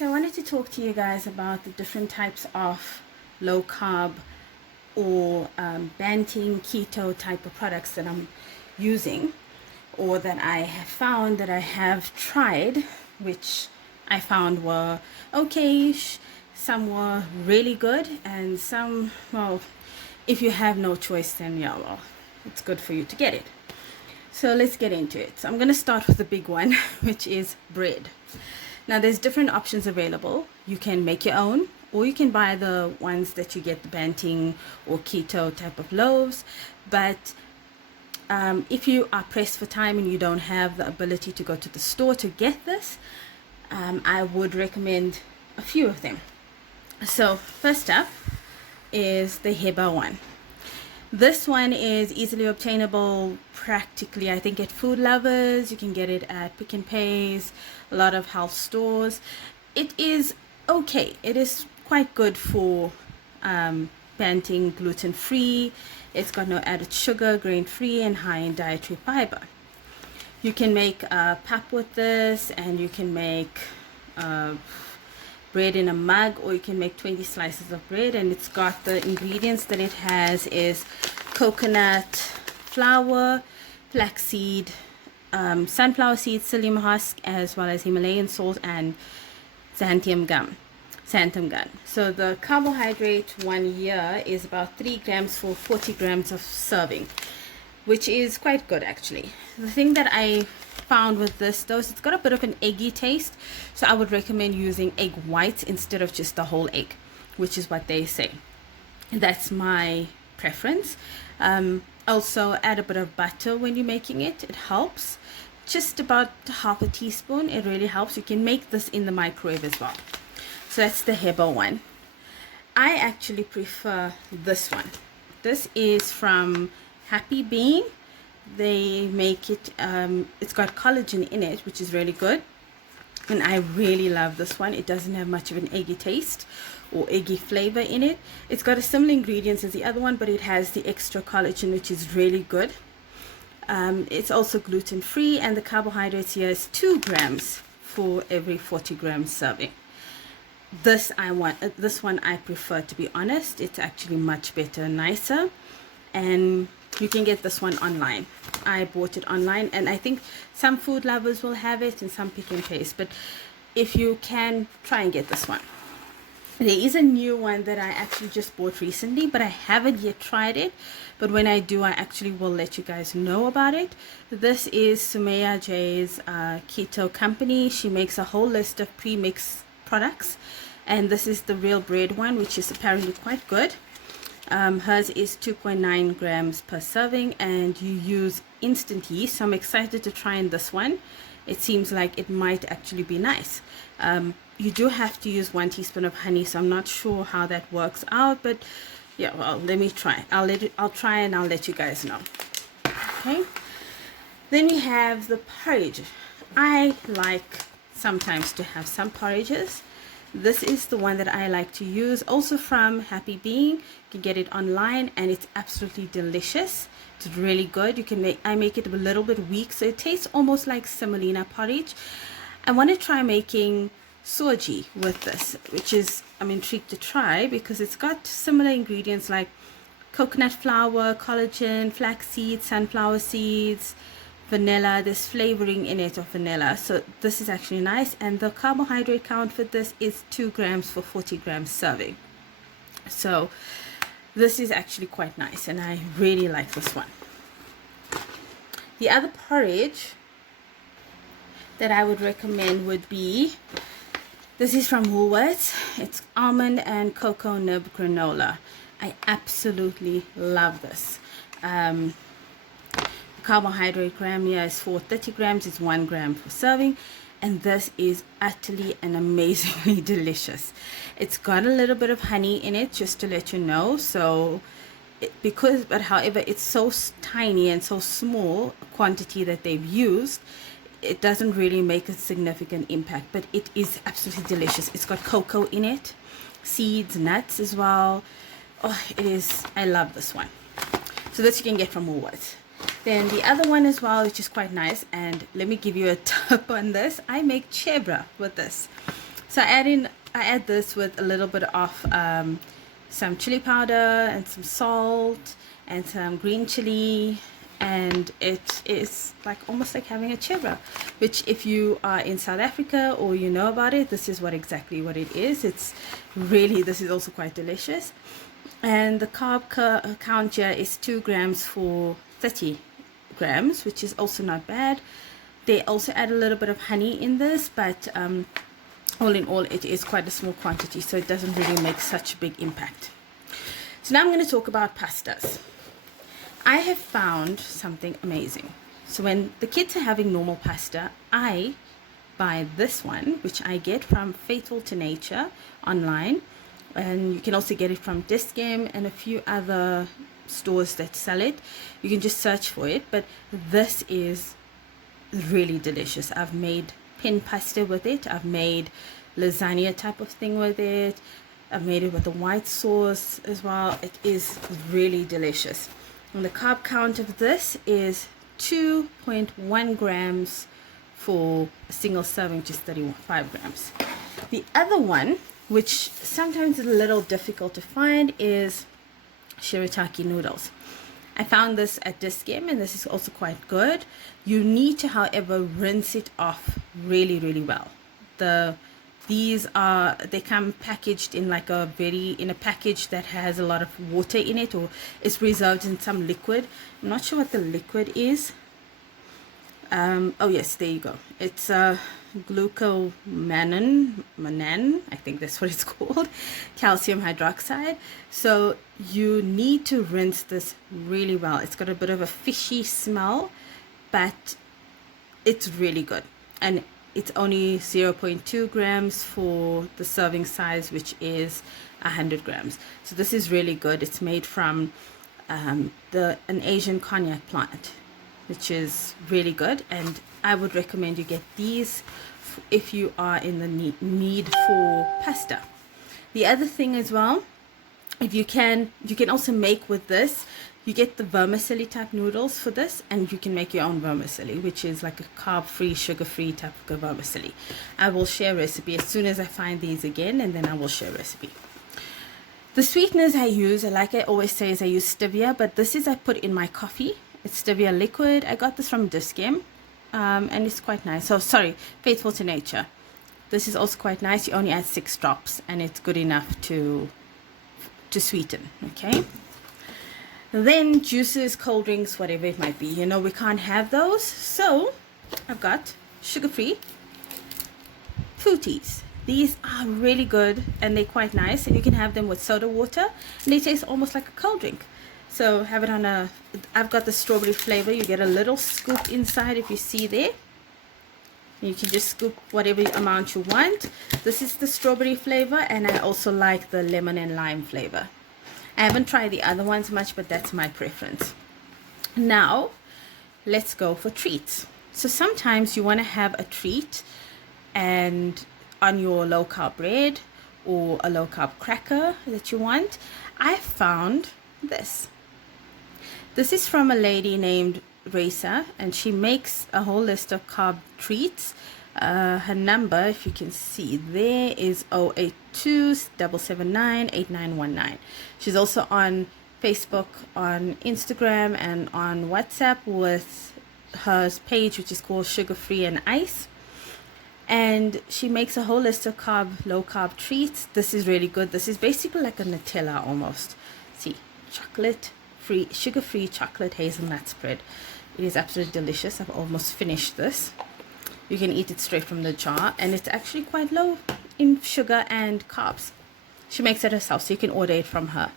So I wanted to talk to you guys about the different types of low carb or Banting keto type of products that I'm using, or that I have found that I have tried, which I found were okay. Some were really good, and some, well, if you have no choice, then yeah, well, it's good for you to get it. So let's get into it. So I'm going to start with the big one, which is bread. Now there's different options available. You can make your own, or you can buy the ones that you get, the Banting or keto type of loaves. But if you are pressed for time and you don't have the ability to go to the store to get this, I would recommend a few of them. So first up is the Heba one. This one is easily obtainable practically, I think, at Food Lovers. You can get it at Pick n Pays, a lot of health stores. It is okay. It is quite good for Banting, gluten-free. It's got no added sugar, grain-free, and high in dietary fiber. You can make pap with this, and you can make bread in a mug, or you can make 20 slices of bread. And it's got the ingredients that it has is coconut flour, flaxseed, sunflower seeds, psyllium husk, as well as Himalayan salt and xanthan gum. So the carbohydrate one year is about 3 grams for 40 grams of serving, which is quite good actually. The thing that I found with this though is it's got a bit of an eggy taste, so I would recommend using egg whites instead of just the whole egg, which is what they say. That's my preference. Also add a bit of butter when you're making it. It helps. Just about half a teaspoon. It really helps. You can make this in the microwave as well. So that's the Heba one. I actually prefer this one. This is from Happy Bean. They make it, it's got collagen in it, which is really good, and I really love this one. It doesn't have much of an eggy taste or eggy flavor in it. It's got a similar ingredients as the other one, but it has the extra collagen, which is really good. It's also gluten free, and the carbohydrates here is 2 grams for every 40 grams serving. This one I prefer, to be honest. It's actually much better and nicer, and you can get this one online. I bought it online, and I think some Food Lovers will have it and some Pick n Pays, but if you can, try and get this one. There is a new one that I actually just bought recently, but I haven't yet tried it. But when I do, I actually will let you guys know about it. This is Sumaya J's keto company. She makes a whole list of pre-mixed products, and this is the real bread one, which is apparently quite good. Hers is 2.9 grams per serving, and you use instant yeast, so I'm excited to try this one. It seems like it might actually be nice. You do have to use 1 teaspoon of honey, so I'm not sure how that works out, but yeah, well, let me try. I'll try and I'll let you guys know. Okay, then we have the porridge. I like sometimes to have some porridges. This is the one that I like to use, also from Happy Bean. You can get it online, and it's absolutely delicious. It's really good. I make it a little bit weak, so it tastes almost like semolina porridge. I want to try making soji with this, which is, I'm intrigued to try, because it's got similar ingredients like coconut flour, collagen, flax seeds, sunflower seeds, vanilla. There's flavoring in it of vanilla, so this is actually nice. And the carbohydrate count for this is 2 grams for 40 grams serving. So this is actually quite nice, and I really like this one. The other porridge that I would recommend would be, this is from Woolworths. It's almond and cocoa nib granola. I absolutely love this. Carbohydrate gram here is 430 grams. It's 1 gram per serving, and this is utterly and amazingly delicious. It's got a little bit of honey in it, just to let you know. So however, it's so tiny and so small quantity that they've used, it doesn't really make a significant impact, but it is absolutely delicious. It's got cocoa in it, seeds, nuts as well. Oh, it is, I love this one. So this you can get from Woolworths. Then the other one as well, which is quite nice, and let me give you a tip on this. I make chebra with this. So I add this with a little bit of some chili powder and some salt and some green chili, and it is like almost like having a chibra, which if you are in South Africa or you know about it, this is exactly what it is. It's really, this is also quite delicious. And the carb count here is 2 grams for 30 grams, which is also not bad. They also add a little bit of honey in this, but all in all, it is quite a small quantity, so it doesn't really make such a big impact. So now I'm going to talk about pastas. I have found something amazing. So when the kids are having normal pasta, I buy this one, which I get from Faithful to Nature online, and you can also get it from Discam and a few other stores that sell it. You can just search for it, but this is really delicious. I've made pin pasta with it. I've made lasagna type of thing with it. I've made it with a white sauce as well. It is really delicious. And the carb count of this is 2.1 grams for a single serving, just 35 grams. The other one, which sometimes is a little difficult to find, is Shiritaki noodles. I found this at Discam, and this is also quite good. You need to, however, rinse it off really, really well. They come packaged in like in a package that has a lot of water in it, or it's preserved in some liquid. I'm not sure what the liquid is. Oh yes, there you go. It's glucomannan, I think that's what it's called, calcium hydroxide. So you need to rinse this really well. It's got a bit of a fishy smell, but it's really good. And it's only 0.2 grams for the serving size, which is 100 grams. So this is really good. It's made from an Asian cognac plant, which is really good, and I would recommend you get these if you are in the need for pasta. The other thing as well, if you can also make with this, you get the vermicelli type noodles for this, and you can make your own vermicelli, which is like a carb-free, sugar-free type of vermicelli. I will share a recipe as soon as I find these again, and then I will share a recipe. The sweeteners I use, like I always say, is I use stevia, but this is I put in my coffee. It's stevia liquid. I got this from Discam, and it's quite nice. So sorry, Faithful to Nature. This is also quite nice. You only add 6 drops, and it's good enough to sweeten. Okay. Then juices, cold drinks, whatever it might be. You know, we can't have those, so I've got sugar-free Fruities. These are really good, and they're quite nice, and you can have them with soda water, and they taste almost like a cold drink. So have it on I've got the strawberry flavor. You get a little scoop inside, if you see there. You can just scoop whatever amount you want. This is the strawberry flavor, and I also like the lemon and lime flavor. I haven't tried the other ones much, but that's my preference. Now, let's go for treats. So sometimes you want to have a treat and on your low-carb bread or a low-carb cracker that you want. I found this. This is from a lady named Raisa, and she makes a whole list of carb treats. Her number, if you can see there, is 082-779-8919. She's also on Facebook, on Instagram, and on WhatsApp with her page, which is called Sugar Free and Ice. And she makes a whole list of low carb treats. This is really good. This is basically like a Nutella almost. See, sugar free chocolate hazelnut spread. It is absolutely delicious. I've almost finished this. You can eat it straight from the jar, and it's actually quite low in sugar and carbs. She makes it herself, so you can order it from her.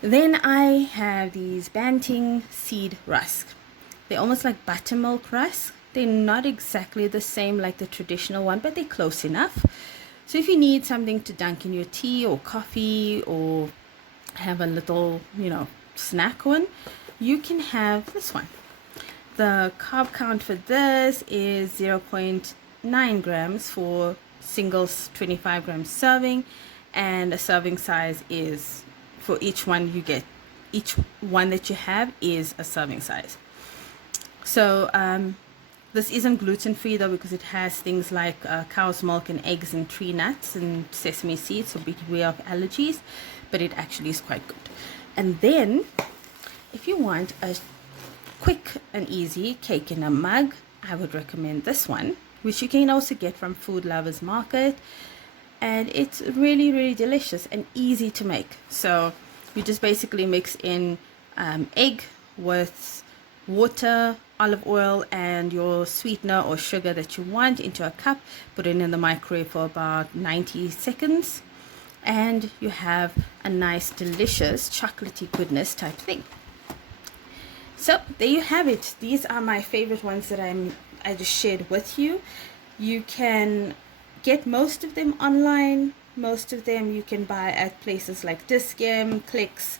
Then I have these Banting seed rusk. They're almost like buttermilk rusk. They're not exactly the same like the traditional one, but they're close enough. So if you need something to dunk in your tea or coffee, or have a little, snack on, you can have this one. The carb count for this is 0.9 grams for singles 25 grams serving, and a serving size is, for each one that you have is a serving size. So This isn't gluten-free though, because it has things like cow's milk and eggs and tree nuts and sesame seeds, so beware of allergies, but it actually is quite good. And then if you want a quick and easy cake in a mug, I would recommend this one, which you can also get from Food Lovers Market, and it's really, really delicious and easy to make. So you just basically mix in egg with water, olive oil, and your sweetener or sugar that you want into a cup. Put it in the microwave for about 90 seconds, and you have a nice, delicious, chocolatey goodness type thing. So there you have it. These are my favorite ones that I just shared with you. You can get most of them online. Most of them you can buy at places like Discam, Clicks,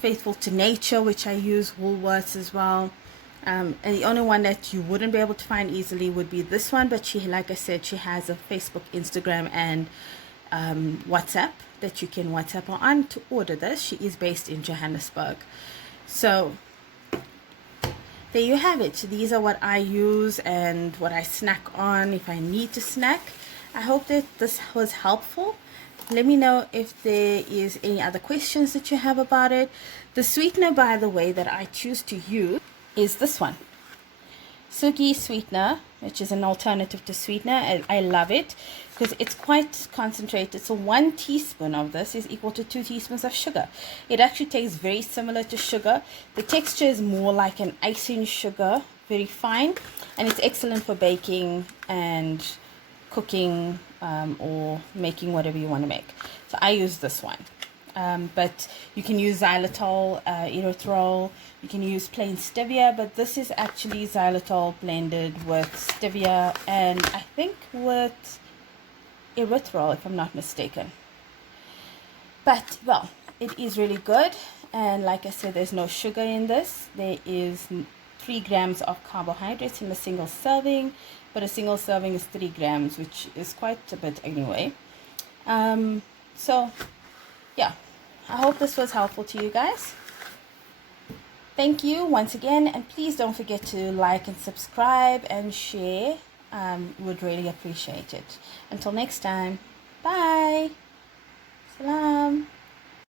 Faithful to Nature, which I use, Woolworths as well. And the only one that you wouldn't be able to find easily would be this one, but she, like I said, she has a Facebook, Instagram, and WhatsApp that you can WhatsApp her on to order this. She is based in Johannesburg. So there you have it. These are what I use and what I snack on if I need to snack. I hope that this was helpful. Let me know if there is any other questions that you have about it. The sweetener, by the way, that I choose to use is this one. Sugi sweetener, which is an alternative to sweetener. I love it because it's quite concentrated. So 1 teaspoon of this is equal to 2 teaspoons of sugar. It actually tastes very similar to sugar. The texture is more like an icing sugar, very fine, and it's excellent for baking and cooking or making whatever you want to make. So I use this one. But you can use xylitol, erythritol, you can use plain stevia, but this is actually xylitol blended with stevia and I think with erythritol, if I'm not mistaken. But well, it is really good, and like I said, there's no sugar in this. There is 3 grams of carbohydrates in a single serving, but a single serving is 3 grams, which is quite a bit anyway. So yeah, I hope this was helpful to you guys. Thank you once again, and please don't forget to like and subscribe and share. Would really appreciate it. Until next time, bye. Salam.